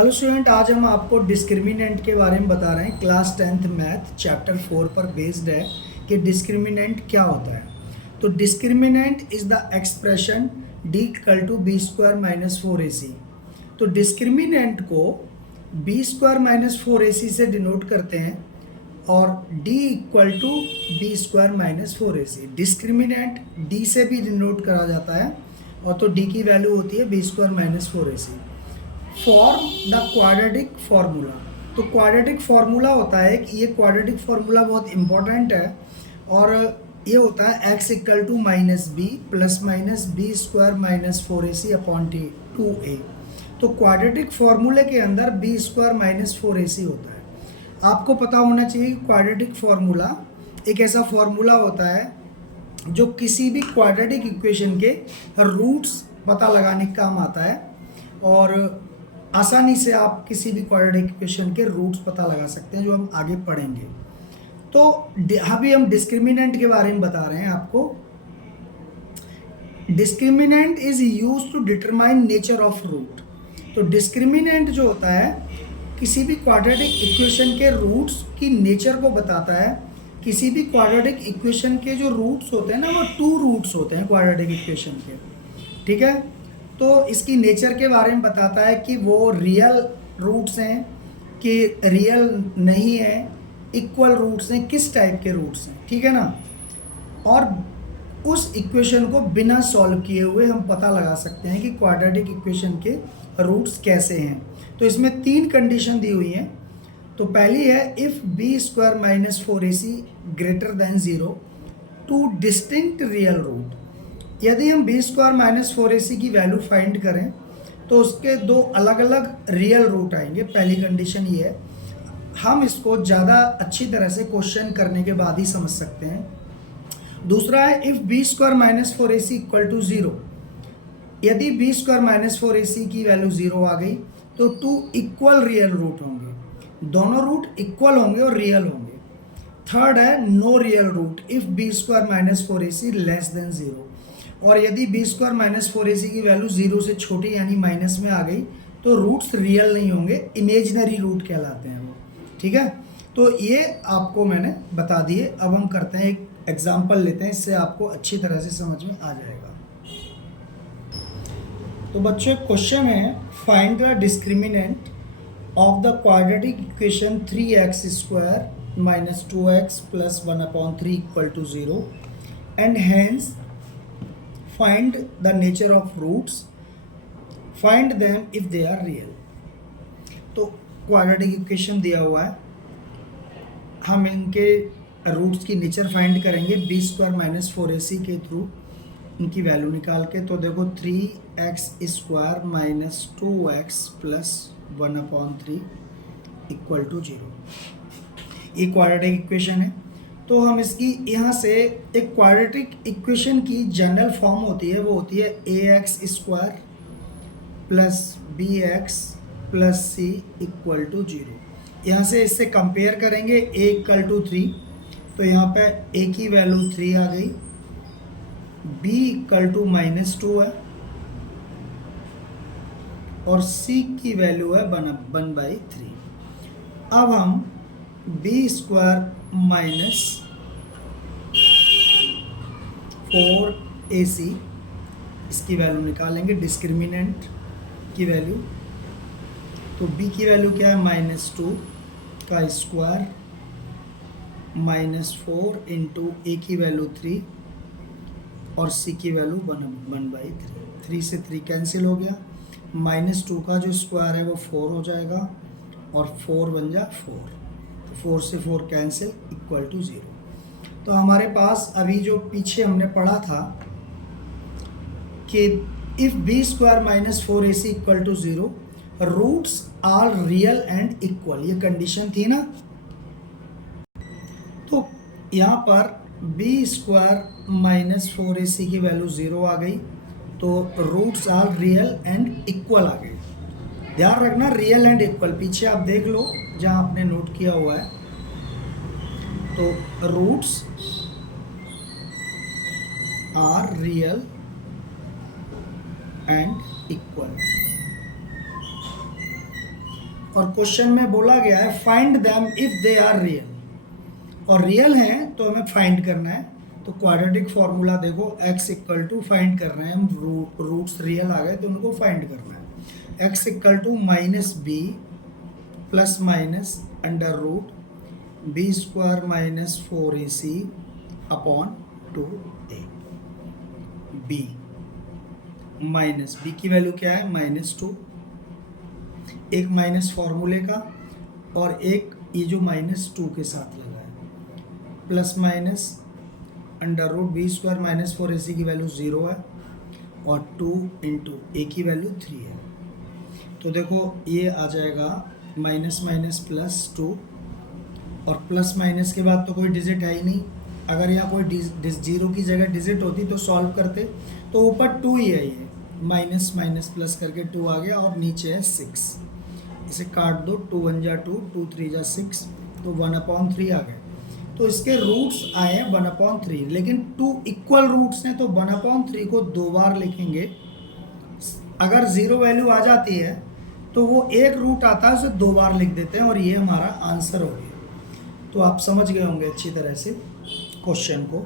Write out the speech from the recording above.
Hello student, आज हम आपको डिस्क्रिमिनेंट के बारे में बता रहे हैं। क्लास 10th मैथ चैप्टर 4 पर बेस्ड है कि डिस्क्रिमिनेंट क्या होता है। तो discriminant is the expression d equal to b square minus 4ac। तो डिस्क्रिमिनेंट को बी स्क्वायर माइनस 4ac से डिनोट करते हैं और d equal to b square minus 4ac। Discriminant d से भी डिनोट करा जाता है और तो d की वैल्यू होती है b square minus 4ac। Form the quadratic formula. तो क्वाड्रेटिक फार्मूला होता है कि ये क्वाड्रेटिक फार्मूला बहुत इंपॉर्टेंट है और ये होता है x equal to minus b plus minus b square minus 4ac upon T 2a। तो क्वाड्रेटिक फार्मूले के अंदर बी स्क्वायर माइनस 4ac होता है। आपको पता होना चाहिए कि क्वाड्रेटिक फार्मूला एक ऐसा फार्मूला होता है जो किसी भी क्वाड्रेटिक इक्वेशन के रूट्स पता लगाने का काम आता है और आसानी से आप किसी भी क्वाड्रेटिक इक्वेशन के रूट्स पता लगा सकते हैं, जो हम आगे पढ़ेंगे। तो अभी हम डिस्क्रिमिनेंट के बारे में बता रहे हैं आपको। Discriminant is used to determine nature of root. तो डिस्क्रिमिनेंट जो होता है किसी भी क्वाड्रेटिक इक्वेशन के रूट्स की नेचर को बताता है। किसी भी क्वाड्रेटिक इक्वेशन के जो रूट्स होते हैं ना, वो 2 रूट्स होते हैं क्वाड्रेटिक इक्वेशन के, ठीक है। तो इसकी नेचर के बारे में बताता है कि वो रियल रूट्स हैं कि रियल नहीं है, इक्वल रूट्स हैं, किस टाइप के रूट्स हैं, ठीक है ना। और उस इक्वेशन को बिना सॉल्व किए हुए हम पता लगा सकते हैं कि क्वाड्रेटिक इक्वेशन के रूट्स कैसे हैं। तो इसमें 3 कंडीशन दी हुई हैं। तो पहली है if b square minus 4ac greater than 0 two distinct real root. यदि हम बी स्क्वायर माइनस 4ac की वैल्यू फाइंड करें तो उसके 2 अलग अलग रियल रूट आएंगे। पहली कंडीशन ये है, हम इसको ज़्यादा अच्छी तरह से क्वेश्चन करने के बाद ही समझ सकते हैं। दूसरा है if b square minus 4ac equal to 0। यदि बी स्क्वायर माइनस 4ac की वैल्यू 0 आ गई तो 2 इक्वल रियल रूट होंगे, दोनों रूट इक्वल होंगे और रियल होंगे। थर्ड है no real root if b square minus 4ac less than 0। और यदि बी स्क्वायर माइनस 4ac की वैल्यू 0 से छोटी यानी माइनस में आ गई तो रूट्स रियल नहीं होंगे, इमेजिनरी रूट कहलाते हैं वो, ठीक है। तो ये आपको मैंने बता दिए। अब हम करते हैं एक एग्जाम्पल लेते हैं, इससे आपको अच्छी तरह से समझ में आ जाएगा। तो बच्चों क्वेश्चन है find the discriminant of the quadratic equation 3x square minus 2x plus 1/3 equal to 0 and hence find the nature of roots, find them if they are real। तो क्वाड्रेटिक इक्वेशन दिया हुआ है, हम इनके रूट्स की nature find करेंगे B square minus 4ac के through इनकी वैल्यू निकाल के। तो देखो 3x square minus 2x plus 1/3 equal to 0, ये क्वाड्रेटिक इक्वेशन है। तो हम इसकी यहाँ से एक क्वाड्रेटिक इक्वेशन की जनरल फॉर्म होती है, वो होती है ax square plus bx plus c equal to 0। यहाँ से इससे कंपेयर करेंगे a इक्वल टू 3, तो यहाँ पे a की वैल्यू 3 आ गई, b इक्वल टू माइनस 2 है और c की वैल्यू है 1/3। अब हम बी स्क्वायर माइनस 4ac इसकी वैल्यू निकालेंगे, डिस्क्रिमिनेंट की वैल्यू। तो b की वैल्यू क्या है -2 का स्क्वायर -4 इंटू a की वैल्यू 3 और c की वैल्यू 1/3। 3 से 3 कैंसिल हो गया, -2 का जो स्क्वायर है वो 4 हो जाएगा और 4 बन जा 4, 4 से 4 कैंसिल इक्वल टू 0। तो हमारे पास अभी जो पीछे हमने पढ़ा था कि if b square minus 4ac equal to 0 roots are real and equal, ये कंडीशन थी ना। तो यहाँ पर बी स्क्वायर माइनस 4ac की वैल्यू 0 आ गई तो roots are real and equal आ गए। ध्यान रखना रियल एंड इक्वल, पीछे आप देख लो जहाँ आपने नोट किया हुआ है। तो roots are real and equal. और क्वेश्चन में बोला गया है find them if they are real, और रियल हैं तो हमें फाइंड करना है। तो क्वाड्रेटिक फॉर्मूला देखो, x इक्वल टू फाइंड कर रहे हैं हम, रूट्स रियल आ गए तो उनको फाइंड करना है। x equal to minus b plus minus under root b square minus 4ac upon 2a। b minus b की वैल्यू क्या है, -2, एक माइनस फॉर्मूले का और एक ये जो -2 के साथ लगा है, plus minus under root b square minus 4ac की वैल्यू 0 है और 2 इंटू ए की वैल्यू 3 है। तो देखो ये आ जाएगा माइनस माइनस प्लस 2, और प्लस माइनस के बाद तो कोई डिजिट है ही नहीं। अगर यहाँ कोई जीरो की जगह डिजिट होती तो सॉल्व करते, तो ऊपर 2 ही है, ये माइनस माइनस प्लस करके 2 आ गया और नीचे है 6। इसे काट दो, 2 1 जा 2, 2 3 जा 6, तो 1/3 आ गए। तो इसके रूट्स आए हैं 1/3, लेकिन 2 इक्वल रूट्स हैं तो 1/3 को 2 बार लिखेंगे। अगर 0 वैल्यू आ जाती है तो वो एक रूट आता है, उसे 2 बार लिख देते हैं, और ये हमारा आंसर हो गया। तो आप समझ गए होंगे अच्छी तरह से क्वेश्चन को।